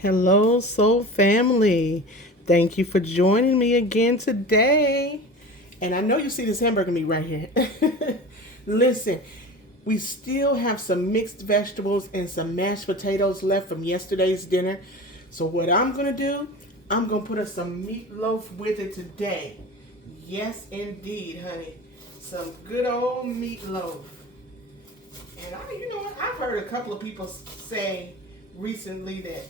Hello, soul family. Thank you for joining me again today. And I know you see this hamburger meat right here. Listen, we still have some mixed vegetables and some mashed potatoes left from yesterday's dinner. So, what I'm going to do, I'm going to put us some meatloaf with it today. Yes, indeed, honey. Some good old meatloaf. And you know what? I've heard a couple of people say recently that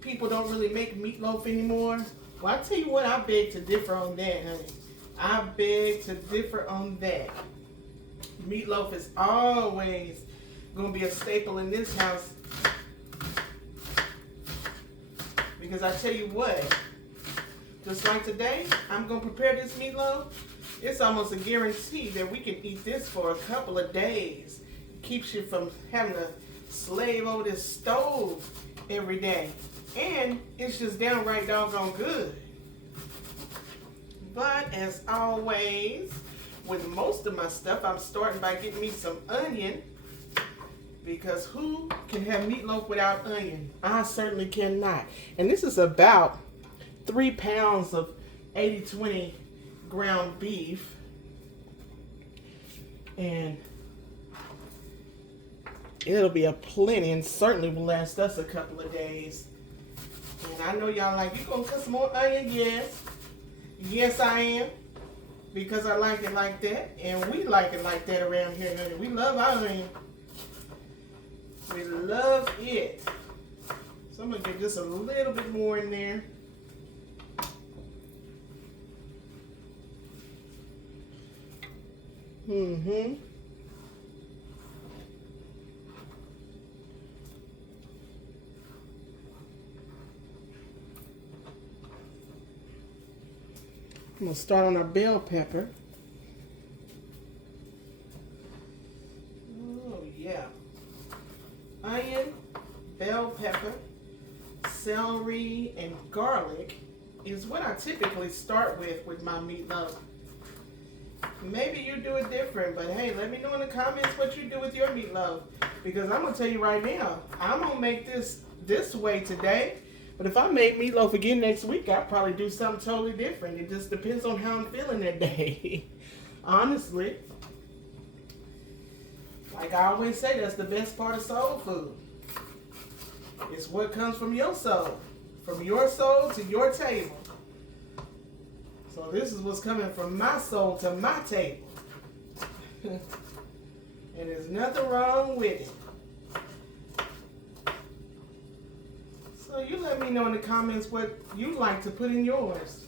people don't really make meatloaf anymore. Well, I tell you what, I beg to differ on that, honey. I beg to differ on that. Meatloaf is always going to be a staple in this house. Because I tell you what, just like today, I'm going to prepare this meatloaf. It's almost a guarantee that we can eat this for a couple of days. It keeps you from having to slave over this stove every day. And it's just downright doggone good. But as always, with most of my stuff, I'm starting by getting me some onion. Because who can have meatloaf without onion? I certainly cannot. And this is about 3 pounds of 80-20 ground beef. And it'll be a plenty and certainly will last us a couple of days. And I know y'all like, you gonna cut some more onion? Yes. Yes, I am. Because I like it like that. And we like it like that around here. We love our onion. We love it. So I'm gonna get just a little bit more in there. Mm-hmm. I'm going to start on our bell pepper. Oh, yeah. Onion, bell pepper, celery, and garlic is what I typically start with my meatloaf. Maybe you do it different, but hey, let me know in the comments what you do with your meatloaf. Because I'm going to tell you right now, I'm going to make this way today. But if I make meatloaf again next week, I'll probably do something totally different. It just depends on how I'm feeling that day. Honestly. Like I always say, that's the best part of soul food. It's what comes from your soul. From your soul to your table. So this is what's coming from my soul to my table. And there's nothing wrong with it. So you let me know in the comments what you like to put in yours.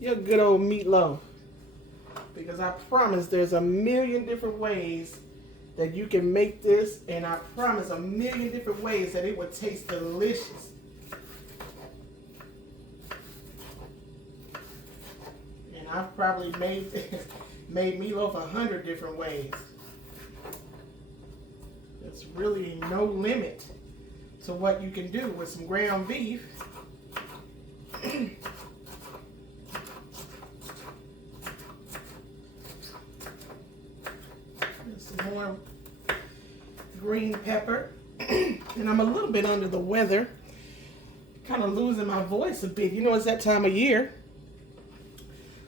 Your good old meatloaf. Because I promise there's a million different ways that you can make this. And I promise a million different ways that it would taste delicious. And I've probably made meatloaf 100 different ways. There's really no limit to what you can do with some ground beef. Some more green pepper. And I'm a little bit under the weather. Kind of losing my voice a bit. You know, it's that time of year.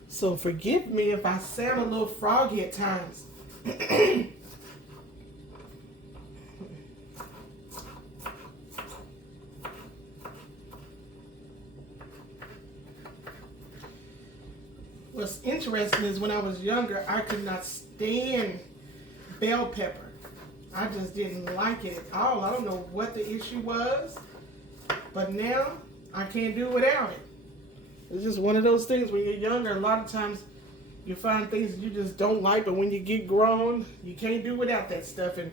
So forgive me if I sound a little froggy at times. What's interesting is when I was younger, I could not stand bell pepper. I just didn't like it at all. I don't know what the issue was, but now I can't do without it. It's just one of those things when you're younger, a lot of times you find things that you just don't like, but when you get grown, you can't do without that stuff. And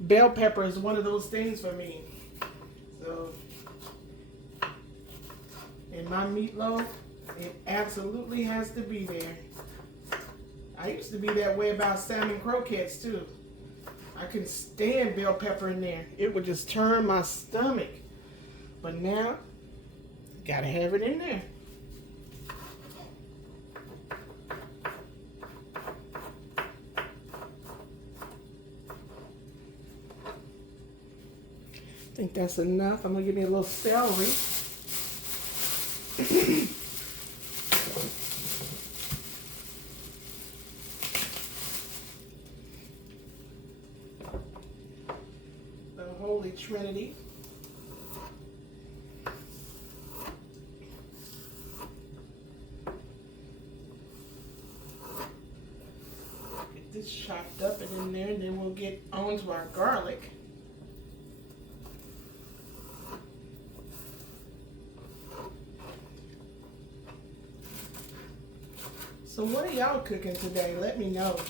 bell pepper is one of those things for me. So, in my meatloaf, it absolutely has to be there. I used to be that way about salmon croquettes too. I couldn't stand bell pepper in there. It would just turn my stomach. But now, gotta have it in there. I think that's enough. I'm gonna give me a little celery. The Holy Trinity. Get this chopped up and in there, and then we'll get on to our garlic. So what are y'all cooking today? Let me know.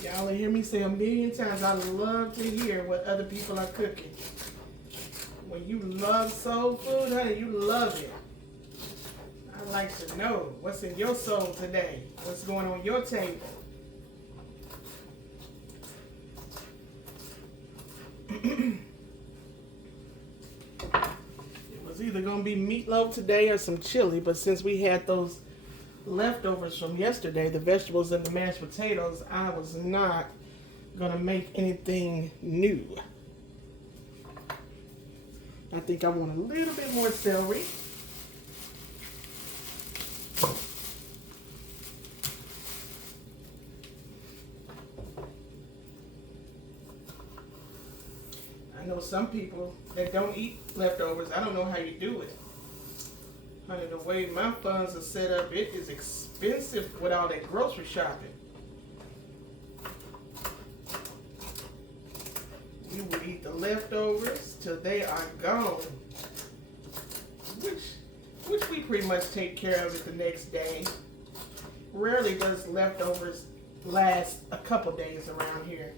Y'all will hear me say a million times, I love to hear what other people are cooking. When you love soul food, honey, you love it. I like to know what's in your soul today. What's going on your table. Either gonna be meatloaf today or some chili, but since we had those leftovers from yesterday, the vegetables and the mashed potatoes, I was not gonna make anything new. I think I want a little bit more celery. I know some people that don't eat leftovers. I don't know how you do it. Honey, the way my funds are set up, it is expensive with all that grocery shopping. We will eat the leftovers till they are gone. Which we pretty much take care of it the next day. Rarely does leftovers last a couple days around here.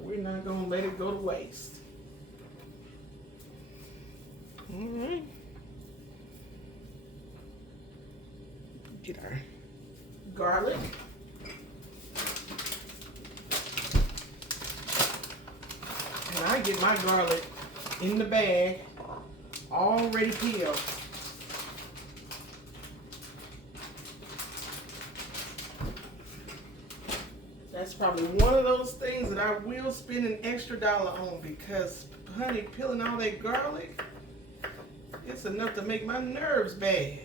We're not going to let it go to waste. All right. Get our garlic. And I get my garlic in the bag, already peeled. That's probably one of those things that I will spend an extra dollar on because, honey, peeling all that garlic, it's enough to make my nerves bad.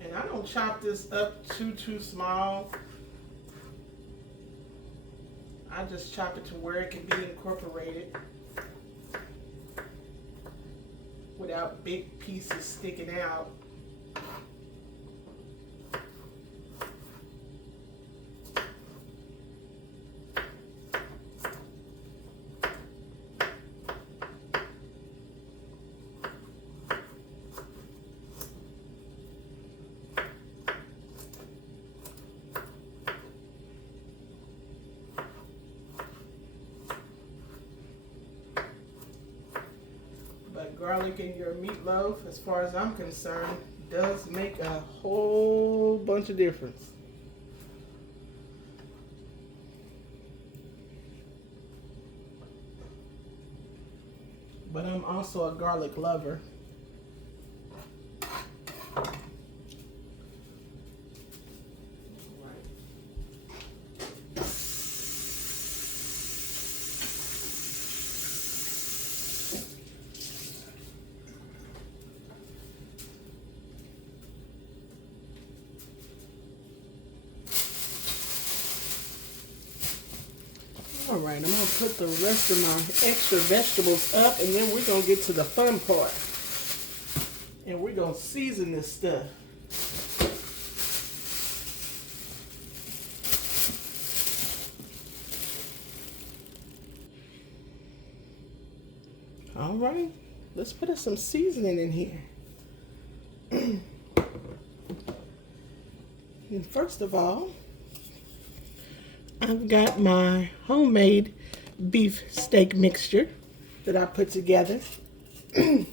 And I don't chop this up too small. I just chop it to where it can be incorporated without big pieces sticking out. Garlic in your meatloaf, as far as I'm concerned, does make a whole bunch of difference. But I'm also a garlic lover. All right, I'm gonna put the rest of my extra vegetables up, and then we're gonna get to the fun part. And we're gonna season this stuff. All right, let's put some seasoning in here. And first of all, I've got my homemade beef steak mixture that I put together. And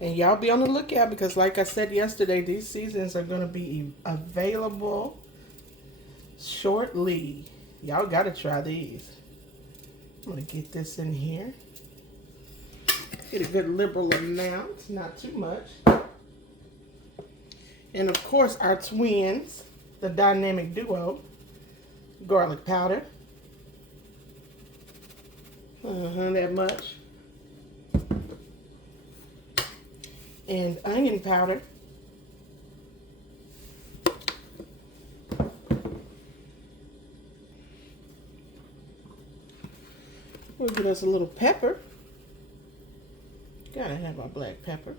y'all be on the lookout because like I said yesterday, these seasonings are going to be available shortly. Y'all gotta try these. I'm gonna get this in here. Get a good liberal amount, not too much. And of course our twins, the dynamic duo, garlic powder. That much. And onion powder. We'll get us a little pepper. Gotta have our black pepper.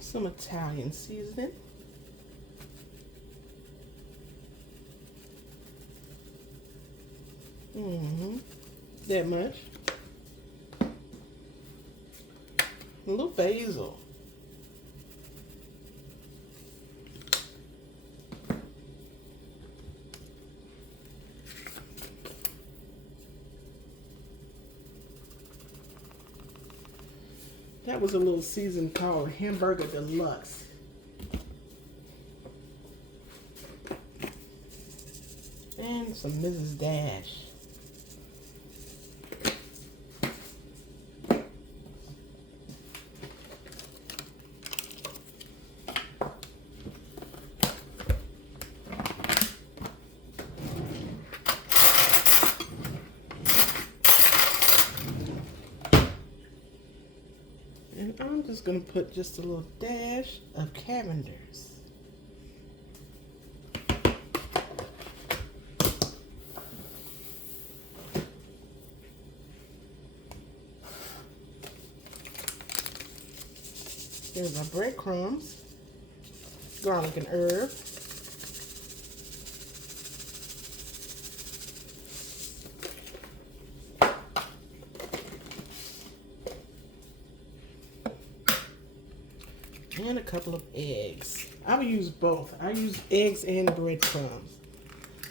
Some Italian seasoning. That much. A little basil. That was a little season called Hamburger Deluxe. And some Mrs. Dash. And I'm just going to put just a little dash of Cavender's. There's our breadcrumbs, garlic and herb. And a couple of eggs. I will use both. I use eggs and breadcrumbs.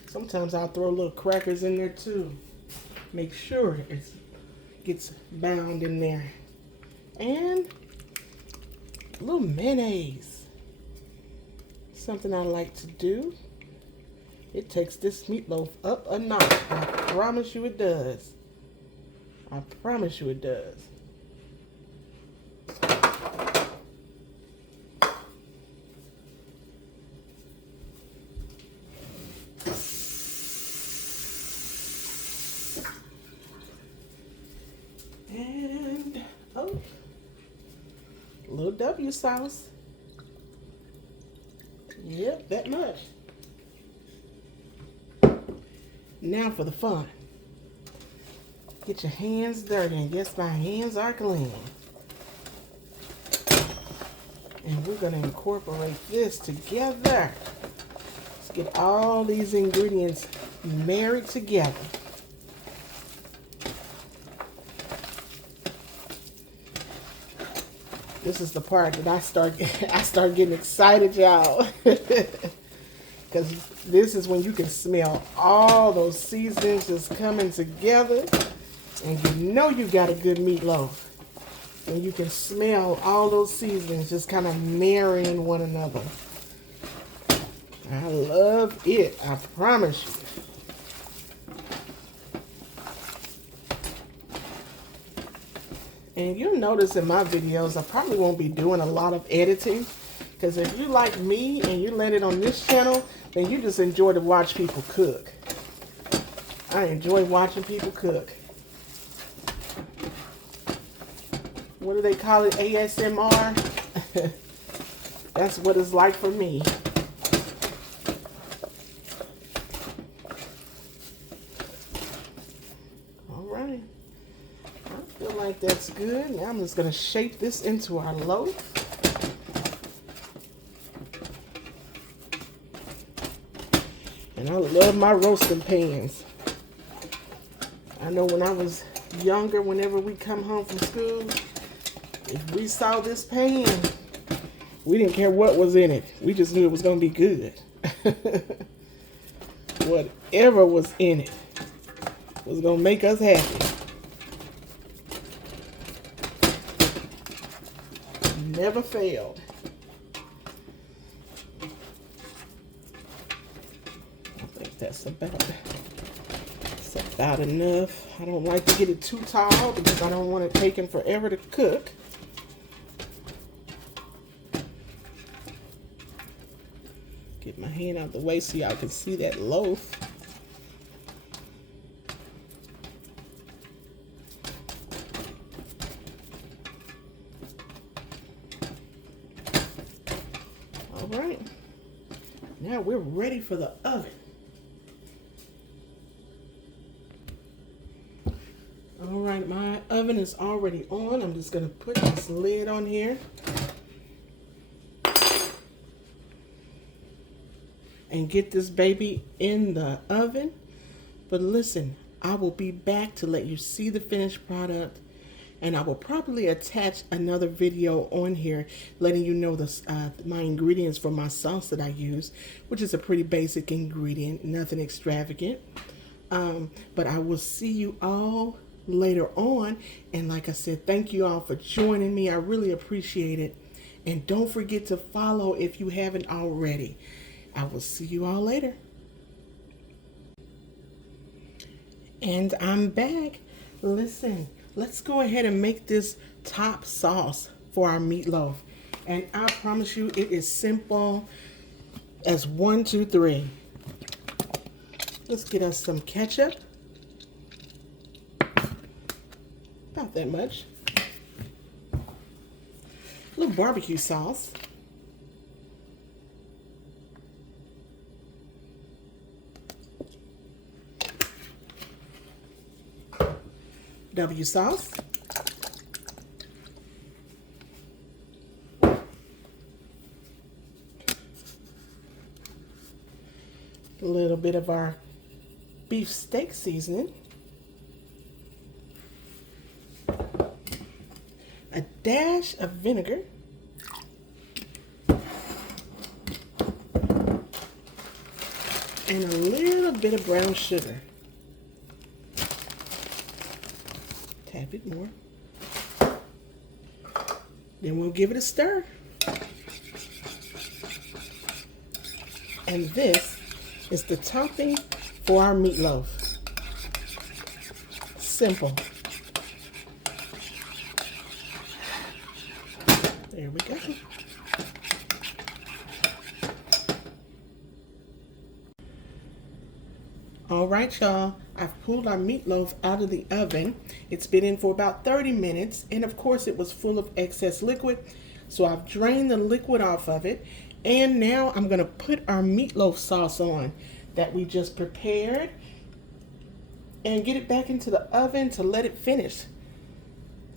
Sometimes I'll throw little crackers in there too. Make sure it gets bound in there. And a little mayonnaise. Something I like to do. It takes this meatloaf up a notch. I promise you it does. I promise you it does. And, oh, a little W sauce. Yep, that much. Now for the fun. Get your hands dirty, and yes, my hands are clean. And we're going to incorporate this together. Let's get all these ingredients married together. This is the part that I start getting excited, y'all. Because this is when you can smell all those seasonings just coming together. And you know you got a good meatloaf. And you can smell all those seasonings just kind of marrying one another. I love it. I promise you. And you'll notice in my videos, I probably won't be doing a lot of editing. Because if you like me and you land it on this channel, then you just enjoy to watch people cook. I enjoy watching people cook. What do they call it? ASMR? That's what it's like for me. All right. I feel like that's good. Now I'm just going to shape this into our loaf. And I love my roasting pans. I know when I was younger, whenever we come home from school, if we saw this pan, we didn't care what was in it. We just knew it was going to be good. Whatever was in it was going to make us happy. never failed. I think that's about enough. I don't like to get it too tall because I don't want it taking forever to cook. Get my hand out of the way so y'all can see that loaf. All right, now we're ready for the oven. All right, my oven is already on. I'm just gonna put this lid on here. And get this baby in the oven. But listen, I will be back to let you see the finished product, and I will probably attach another video on here letting you know my ingredients for my sauce that I use, which is a pretty basic ingredient, nothing extravagant. But I will see you all later on. And like I said, thank you all for joining me. I really appreciate it. And don't forget to follow if you haven't already. I will see you all later. And I'm back. Listen, let's go ahead and make this top sauce for our meatloaf. And I promise you, it is simple as 1, 2, 3. Let's get us some ketchup. About that much. A little barbecue sauce. W sauce. A little bit of our beef steak seasoning. A dash of vinegar. And a little bit of brown sugar. Tap it more. Then we'll give it a stir. And this is the topping for our meatloaf. Simple. There we go. All right, y'all. I've pulled our meatloaf out of the oven. It's been in for about 30 minutes, and of course it was full of excess liquid, so I've drained the liquid off of it, and now I'm gonna put our meatloaf sauce on that we just prepared and get it back into the oven to let it finish.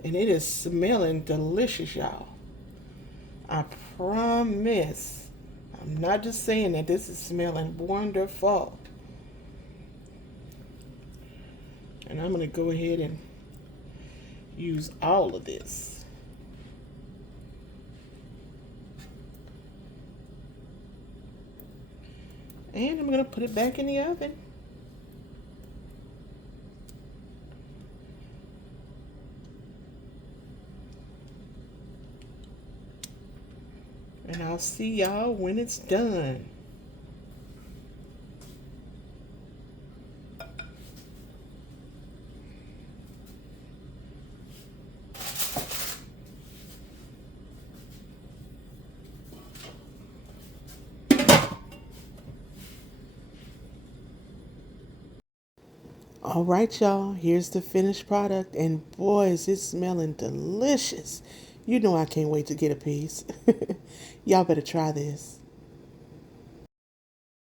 And it is smelling delicious, y'all. I promise. I'm not just saying that, this is smelling wonderful. And I'm going to go ahead and use all of this. And I'm going to put it back in the oven. And I'll see y'all when it's done. All right, y'all, here's the finished product, and boy, is it smelling delicious. You know I can't wait to get a piece. Y'all better try this.